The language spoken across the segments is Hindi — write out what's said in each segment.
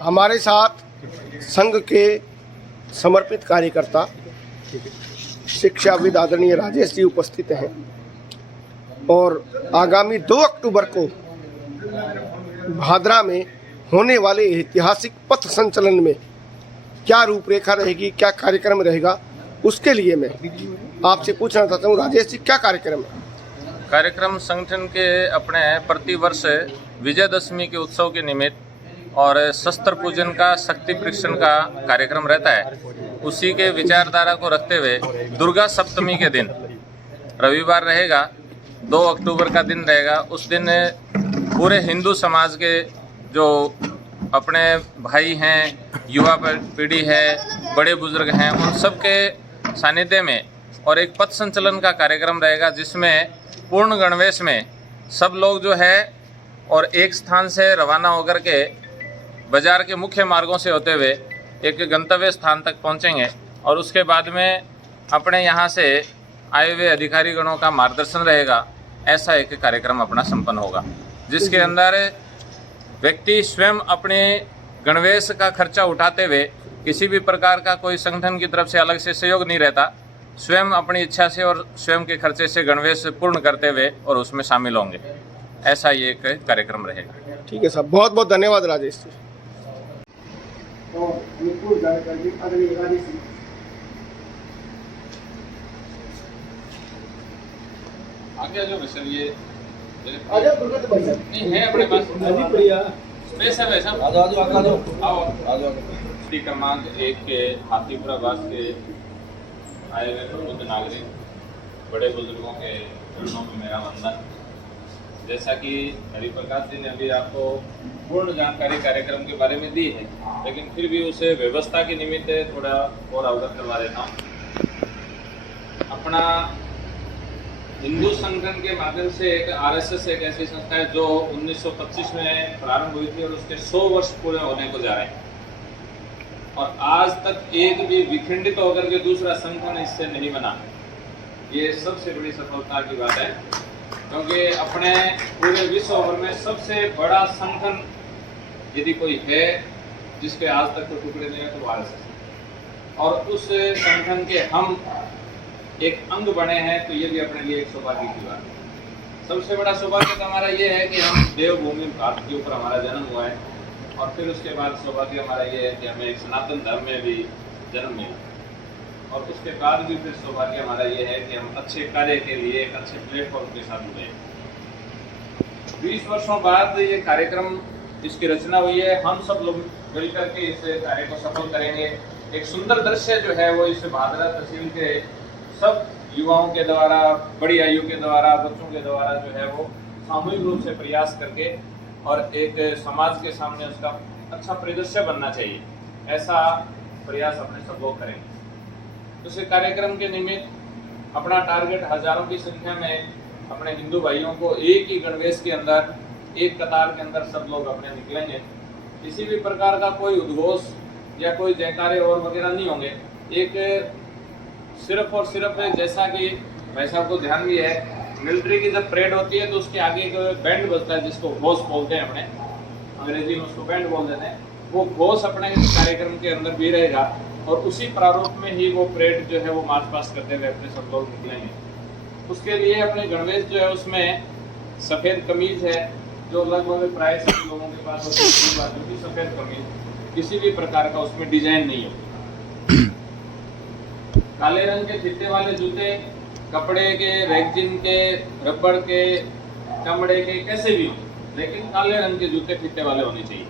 हमारे साथ संघ के समर्पित कार्यकर्ता शिक्षाविद आदरणीय राजेश जी उपस्थित हैं और आगामी 2 अक्टूबर को भादरा में होने वाले ऐतिहासिक पथ संचलन में क्या रूपरेखा रहेगी, क्या कार्यक्रम रहेगा, उसके लिए मैं आपसे पूछना चाहता हूँ। राजेश जी, क्या कार्यक्रम है? कार्यक्रम संगठन के अपने प्रतिवर्ष विजयदशमी के उत्सव के निमित्त और शस्त्र पूजन का, शक्ति परीक्षण का कार्यक्रम रहता है। उसी के विचारधारा को रखते हुए दुर्गा सप्तमी के दिन रविवार रहेगा, 2 अक्टूबर का दिन रहेगा। उस दिन पूरे हिंदू समाज के जो अपने भाई हैं, युवा पीढ़ी है, बड़े बुजुर्ग हैं, उन सब के सानिध्य में और एक पथ संचलन का कार्यक्रम रहेगा, जिसमें पूर्ण गणवेश में सब लोग जो है और एक स्थान से रवाना होकर के बाजार के मुख्य मार्गों से होते हुए एक गंतव्य स्थान तक पहुंचेंगे और उसके बाद में अपने यहाँ से आए हुए अधिकारी गणों का मार्गदर्शन रहेगा। ऐसा एक कार्यक्रम अपना संपन्न होगा, जिसके अंदर व्यक्ति स्वयं अपने गणवेश का खर्चा उठाते हुए, किसी भी प्रकार का कोई संगठन की तरफ से अलग से सहयोग नहीं रहता, स्वयं अपनी इच्छा से और स्वयं के खर्चे से गणवेश पूर्ण करते हुए और उसमें शामिल होंगे। ऐसा ये एक कार्यक्रम रहेगा। ठीक है साहब, बहुत बहुत धन्यवाद राजेश जी। आगे जो सर ये नहीं है अपने पास स्पेस है वैसा। आओ क्रमांक 1 के हाथीपुरा वास के आए हुए प्रबुद्ध नागरिक, बड़े बुजुर्गों के चरणों में मेरा वंदन। जैसा कि हरिप्रकाश जी ने अभी आपको पूर्ण जानकारी कार्यक्रम के बारे में दी है, लेकिन फिर भी उसे व्यवस्था के निमित्त थोड़ा और अवगत करवा देता हूँ। अपना हिंदू संगठन के माध्यम से एक आरएसएस एक ऐसी संस्था है जो 1925 में प्रारंभ हुई थी और उसके 100 वर्ष पूरे होने को जा रहे हैं और आज तक एक भी विखंडित होकर के दूसरा संगठन इससे नहीं बना। ये सबसे बड़ी सफलता की बात है, क्योंकि अपने पूरे विश्व भर में सबसे बड़ा संगठन यदि कोई है जिसके आज तक कोई टुकड़े नहीं है तो आरएसएस, और उस संगठन के हम एक अंग बने हैं, तो ये भी अपने लिए एक सौभाग्य की बात है। सबसे बड़ा सौभाग्य तो हमारा ये है कि हम देवभूमि भारत के ऊपर हमारा जन्म हुआ है, और फिर उसके बाद सौभाग्य हमारा ये है कि हमें एक सनातन धर्म में भी जन्म मिला, और उसके बाद भी फिर सौभाग्य हमारा ये है कि हम अच्छे कार्य के लिए एक अच्छे प्लेटफॉर्म के साथ जुड़े। 20 वर्षों बाद ये कार्यक्रम जिसकी रचना हुई है, हम सब लोग मिलकर के इस कार्य को सफल करेंगे। एक सुंदर दृश्य जो है वो इस भादरा तहसील के सब युवाओं के द्वारा, बड़ी आयु के द्वारा, बच्चों के द्वारा जो है वो सामूहिक रूप से प्रयास करके और एक समाज के सामने उसका अच्छा परिदृश्य बनना चाहिए, ऐसा प्रयास अपने सब लोग करेंगे। उस कार्यक्रम के निमित्त अपना टारगेट हजारों की संख्या में अपने हिंदू भाइयों को एक ही गणवेश के अंदर, एक कतार के अंदर सब लोग अपने निकलेंगे। किसी भी प्रकार का कोई उद्घोष या कोई जयकारे और वगैरह नहीं होंगे। एक सिर्फ और सिर्फ जैसा कि भाई साहब को ध्यान भी है, मिलिट्री की जब परेड होती है तो उसके आगे एक बैंड बजता है जिसको घोष बोलते हैं, अपने अंग्रेजी में उसको बैंड बोल देते हैं। वो घोष अपने कार्यक्रम के अंदर भी रहेगा और उसी प्रारूप में ही वो परेड जो है वो मार्च पास्ट करते हुए अपने सब लोग निकलेंगे। उसके लिए अपने गणवेश जो है उसमें सफ़ेद कमीज है, जो लगभग प्राय सभी लोगों के पास होती है, सफ़ेद कमीज, किसी भी प्रकार का उसमें डिजाइन नहीं होती। काले रंग के फीते वाले जूते, कपड़े के, रेक्जिन के, रबड़ के, चमड़े के, कैसे भी हो, लेकिन काले रंग के जूते फीते वाले होने चाहिए।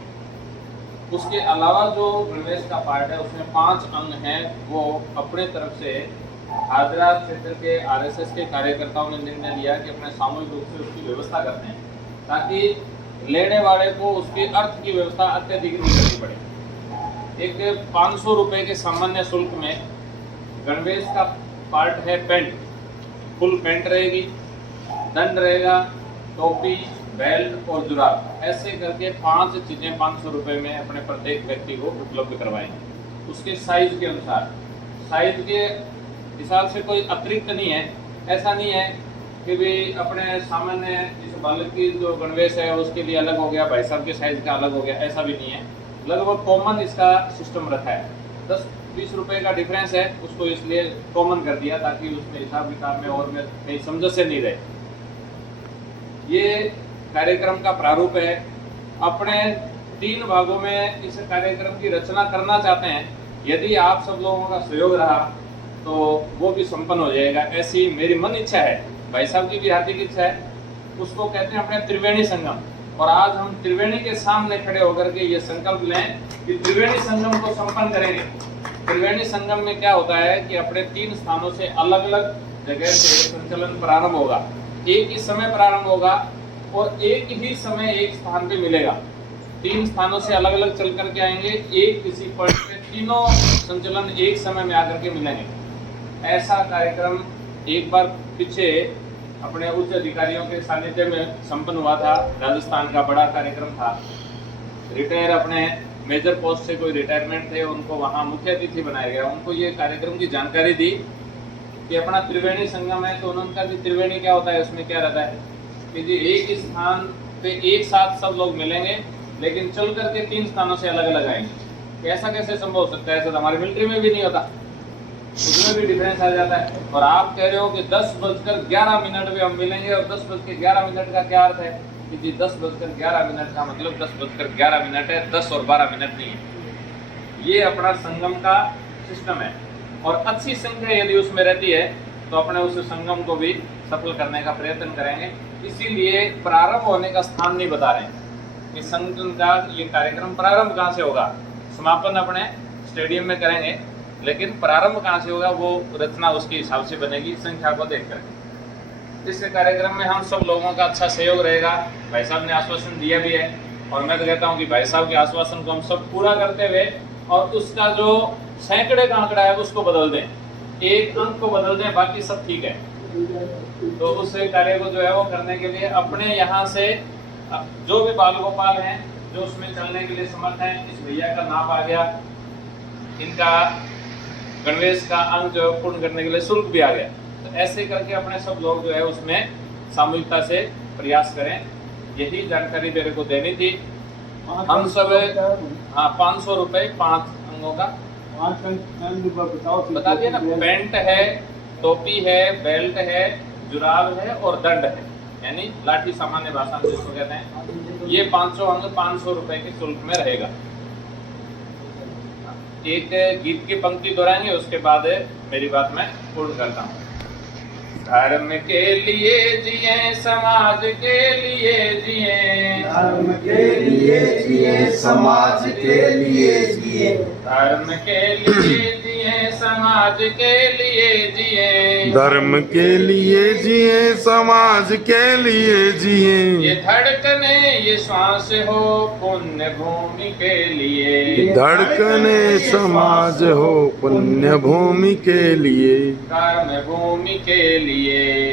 उसके अलावा जो गणवेश का पार्ट है उसमें 5 अंग हैं। वो अपने तरफ से भादरा क्षेत्र के आरएसएस के कार्यकर्ताओं ने निर्णय लिया कि अपने सामूहिक रूप से उसकी व्यवस्था करते हैं, ताकि लेने वाले को उसके अर्थ की व्यवस्था अत्यधिक नहीं करनी पड़े। एक 500 रुपये के सामान्य शुल्क में गणवेश का पार्ट है पेंट, फुल पेंट रहेगी, दंड रहेगा, टोपी, बेल्ट और जुराब, ऐसे करके 5 चीज़ें 500 रुपये में अपने प्रत्येक व्यक्ति को उपलब्ध करवाएंगे। उसके साइज के अनुसार, साइज के हिसाब से कोई अतिरिक्त नहीं है। ऐसा नहीं है कि भी अपने सामान्य इस बालक की जो गणवेश है उसके लिए अलग हो गया, भाई साहब के साइज का अलग हो गया, ऐसा भी नहीं है। लगभग कॉमन इसका सिस्टम रखा है। 10-20 रुपए का डिफरेंस है, उसको इसलिए कॉमन कर दिया ताकि उसमें हिसाब किताब में और में कहीं समझ से नहीं रहे। ये कार्यक्रम का प्रारूप है। अपने 3 भागों में इस कार्यक्रम की रचना करना चाहते हैं। यदि आप सब लोगों का सहयोग रहा तो वो भी संपन्न हो जाएगा, ऐसी मेरी मन इच्छा है। भाई साहब की भी हार्दिक इच्छा है। उसको कहते हैं अपने त्रिवेणी संगम। और आज हम त्रिवेणी के सामने खड़े होकर के ये संकल्प लें कि त्रिवेणी संगम को संपन्न करेंगे। त्रिवेणी संगम में क्या होता है कि अपने 3 स्थानों से अलग अलग जगह से संचलन प्रारंभ होगा। एक ही समय प्रारंभ होगा और एक ही समय एक स्थान पे मिलेगा। 3 स्थानों से अलग अलग चल करके आएंगे, एक किसी पॉइंट पे तीनों संचलन एक समय में आकर के मिलेंगे। ऐसा कार्यक्रम एक बार पीछे अपने उच्च अधिकारियों के सानिध्य में संपन्न हुआ था। राजस्थान का बड़ा कार्यक्रम था। रिटायर अपने मेजर पोस्ट से कोई रिटायरमेंट थे, उनको वहाँ मुख्य अतिथि बनाया गया। उनको ये कार्यक्रम की जानकारी दी कि अपना त्रिवेणी संगम है, तो उन्होंने कहा कि त्रिवेणी क्या होता है, उसमें क्या रहता है कि जी एक ही स्थान पे एक साथ सब लोग मिलेंगे, लेकिन चल करके 3 स्थानों से अलग अलग आएंगे। ऐसा कैसे संभव हो सकता है? ऐसा तो हमारी मिलिट्री में भी नहीं होता, उसमें भी डिफरेंस आ जाता है। और आप कह रहे हो कि 10:11 में हम मिलेंगे, और 10:11 का क्या अर्थ है कि जी 10:11 का मतलब 10:11 है, 10 और 12 मिनट नहीं है। ये अपना संगम का सिस्टम है। और अच्छी संख्या यदि उसमें रहती है तो अपने उस संगम को भी सफल करने का प्रयत्न करेंगे। इसीलिए प्रारंभ होने का स्थान नहीं बता रहे हैं कि संगम का ये कार्यक्रम प्रारंभ कहाँ से होगा। समापन अपने स्टेडियम में करेंगे, लेकिन प्रारंभ कहाँ से होगा वो रचना उसके हिसाब से बनेगी, संख्या को देख कर। इस कार्यक्रम में हम सब लोगों का अच्छा सहयोग रहेगा। भाई साहब ने आश्वासन दिया भी है, और मैं तो कहता हूँ कि भाई साहब के आश्वासन को हम सब पूरा करते हुए, और उसका जो सैकड़े का आंकड़ा है उसको बदल दें, एक अंक को बदल दें, बाकी सब ठीक है। तो उस कार्य को जो है वो करने के लिए अपने यहाँ से जो भी बाल गोपाल हैं जो उसमें चलने के लिए समर्थ हैं, इस भैया का नाम आ गया, इनका गणवेश का अंग जो पूर्ण करने के लिए शुल्क भी आ गया। तो ऐसे करके अपने सब लोग जो है उसमें सामूहिकता से प्रयास करें। यही जानकारी मेरे को देनी थी। हम सब 500 रुपये 5 अंगों का बता दिया ना। पेंट है, टोपी है, बेल्ट है, जुराब है और दंड है, यानी लाठी सामान्य भाषा में जिसको कहते हैं। ये 500 अंग 500 रुपए के शुल्क में रहेगा। एक गीत की पंक्ति दोहराएंगे, उसके बाद मेरी बात मैं पूर्ण करता हूँ। धर्म के लिए जिए, समाज के लिए जिए, धर्म के लिए जिए, समाज के लिए जिए, धर्म के लिए जिए, समाज के लिए जिए, धर्म के लिए जिए, समाज के लिए जिए। ये धड़कने ये श्वास हो पुण्य भूमि के लिए, धड़कने समाज हो पुण्य भूमि के लिए, कर्म भूमि के लिए,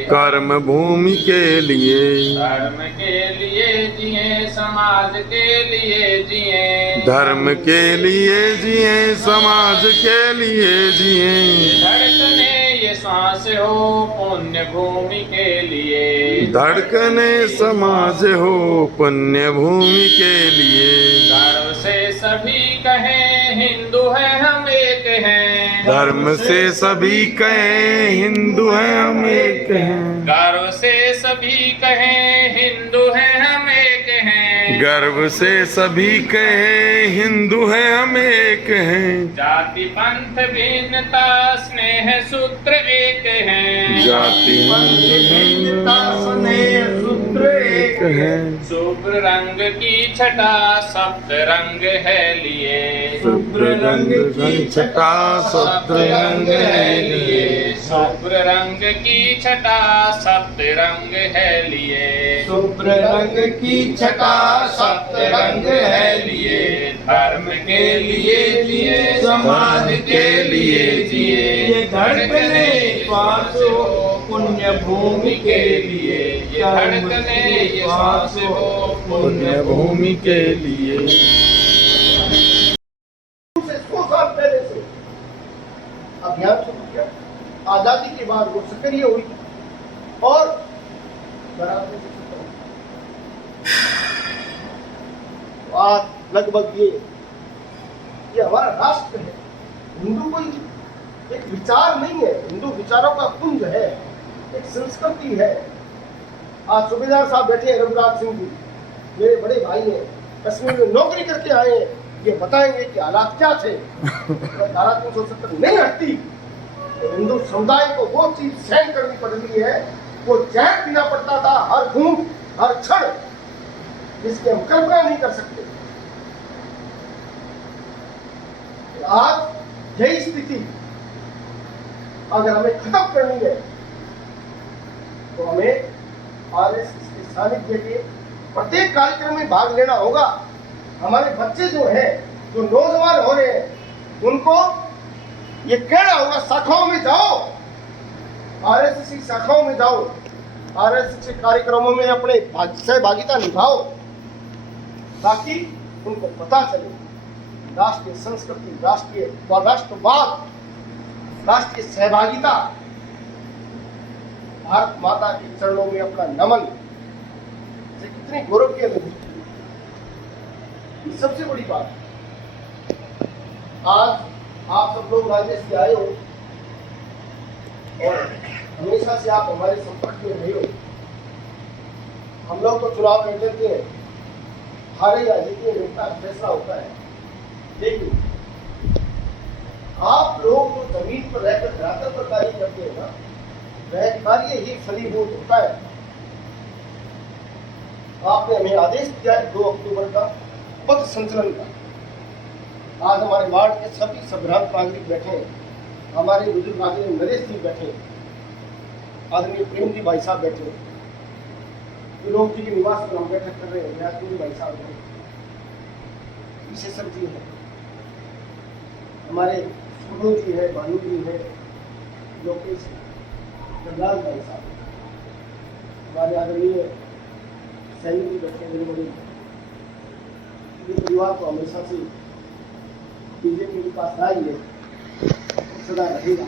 कर्म भूमि के लिए। धर्म के लिए जिए, समाज के लिए जिए, धर्म के लिए जिए, समाज के लिए जिए। धड़कने ये श्वास हो पुण्य भूमि के लिए, धड़कने समाज हो पुण्य भूमि के लिए। गर्व से सभी कहें हिंदू है हम एक हैं, धर्म से सभी कहें हिंदू हैं हम एक हैं। गर्व से सभी कहें हिंदू है हम एक हैं, गर्व से सभी कहें हिंदू हैं हम एक हैं। जाति पंथ भिन्नता स्नेह सूत्र एक हैं, जाति भिन्नता स्नेह सूत्र एक है। शुभ्र रंग की छटा सप्त रंग है लिए, शुभ्र रंग की छटा सप्त रंग है लिए। शुभ्र रंग की छटा सप्त रंग है लिए, शुभ्र रंग की छटा सप्त रंग है लिए। धर्म के लिए जिए, समाज के लिए जिए, ये धड़कने श्वास हो पुण्य भूमि के लिए, ये धड़कने ये श्वास हो पुण्य भूमि के लिए। से 100 साल पहले से अभियान शुरू किया। आजादी के बाद वो सक्रिय हुई और बराबर से खत्म हुई। आज लगभग ये ये हमारा राष्ट्र है। हिंदू कोई एक विचार नहीं है, हिंदू विचारों का पुंज है, एक संस्कृति है। आज सूबेदार साहब बैठे हैं, रघुराज सिंह जी, मेरे बड़े भाई हैं, कश्मीर में नौकरी करके आए हैं, ये बताएंगे कि हालात क्या थे। तो धारा 370 नहीं हटती तो हिंदू समुदाय को वो चीज सहन करनी पड़ रही है, वो जहर पीना पड़ता था हर घूम हर क्षण, जिसकी हम कल्पना नहीं कर सकते। आज यही स्थिति अगर हमें खत्म करनी है तो हमें आरएसएस के सानिध्य के प्रत्येक कार्यक्रम में भाग लेना होगा। हमारे बच्चे जो हैं, जो नौजवान हो रहे हैं, उनको ये कहना होगा शाखाओं में जाओ, आरएसएस की शाखाओं में जाओ, आरएसएस के कार्यक्रमों में अपने सहभागिता निभाओ, ताकि उनको पता चले राष्ट्रीय संस्कृति, राष्ट्रवाद, राष्ट्रीय सहभागिता, भारत माता के चरणों में अपना नमन, ये कितनी गौरव की अनुभूति। ये सबसे बड़ी बात। आज आप सब लोग राज्य से आए हो और हमेशा से आप हमारे संपर्क में रहे हो। हम लोग तो चुनाव लड़ लेते हैं, हारे या जीते नेता फैसला होता है, लेकिन आप लोग जो जमीन पर रहकर धरातल पर कार्य करते हैं ना, वह कार्य ही फलीभूत होता है। आपने हमें आदेश दिया है 2 अक्टूबर का पथ संचलन का। आज हमारे वार्ड के सभी संभ्रांत नागरिक बैठे हैं, हमारे बुजुर्ग आदरणीय नरेश जी बैठे हैं, आदरणीय प्रेम जी भाई साहब बैठे हैं, विनोद जी के निवास पर हम बैठक कर रहे हैं, व्यासपुरी भाई साहब हैं, विशेषज्ञ जी हैं, हमारे सुबो जी है, भानु जी है, लोकेश गंगाल भाई साहब, हमारे आदरणीय सैनिक जी बैठे हैं, बड़े ये परिवार को हमेशा से बीजेपी के पास रहा ही है, सदा रहेगा।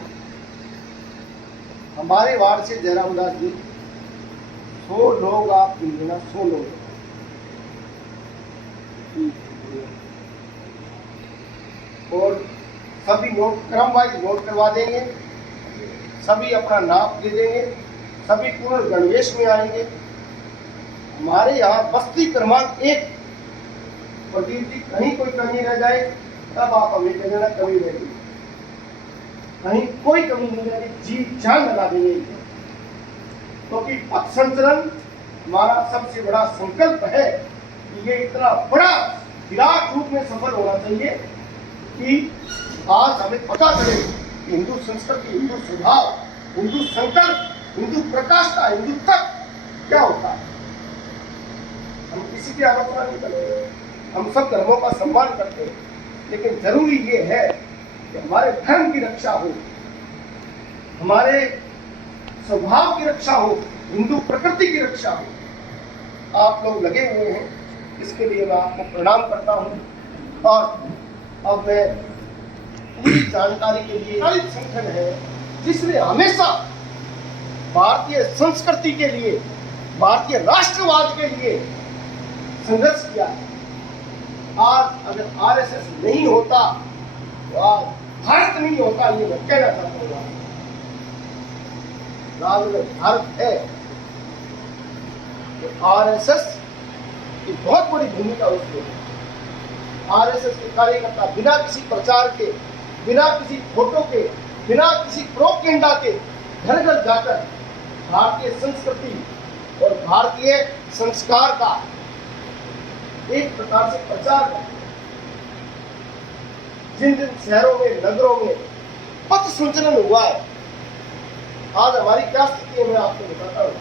हमारे वार्ड से जयराम दास जी 100 लोग आप गिन लेना, 100 लोग, और सभी नोट क्रम वाइज नोट करवा देंगे, सभी अपना नाप दे देंगे, सभी पूर्ण गणवेश में आएंगे। हमारे यहाँ बस्ती क्रमांक 1 प्रदीप जी, कहीं कोई कमी रह जाए तब आप हमें कह देना कमी रहेगी, कहीं कोई कमी नहीं रहेगी, जी जान लगा देंगे। क्योंकि पथ संचलन हमारा सबसे बड़ा संकल्प है कि ये इतना बड़ा विराट रूप में सफल होना चाहिए कि आज हमें पता चले कि हिंदू संस्कृति, हिंदू स्वभाव, हिंदू संकल्प, हिंदू प्रकाष्ठा, हिंदू तत्व क्या होता है। हम किसी की आलोचना नहीं करते, हम सब धर्मों का सम्मान करते हैं, लेकिन जरूरी ये है कि हमारे धर्म की रक्षा हो, हमारे स्वभाव की रक्षा हो, हिंदू प्रकृति की रक्षा हो। आप लोग लगे हुए हैं, इसके लिए मैं आपको प्रणाम करता हूं। और अब मैं पूरी जानकारी के लिए एक संगठन है जिसने हमेशा भारतीय संस्कृति के लिए, भारतीय राष्ट्रवाद के लिए संघर्ष किया है। आज अगर आरएसएस नहीं होता तो आज भारत नहीं होता, ये मैं कहना चाहता हूँ। राज्य में भारत है तो आरएसएस की बहुत बड़ी भूमिका उसमें है। आरएसएस के कार्यकर्ता बिना किसी प्रचार के, बिना किसी फोटो के, बिना किसी प्रोपेगेंडा के घर घर जाकर भारतीय संस्कृति और भारतीय संस्कार का एक प्रकार से प्रचार करते हैं। जिन जिन शहरों में, नगरों में पथ संचलन हुआ है, आज हमारी क्या स्थिति है मैं आपको बताता हूँ।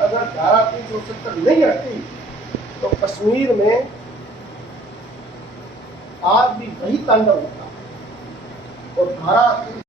अगर धारा 370 नहीं हटती तो कश्मीर में आज भी वही तांडव होता और धारा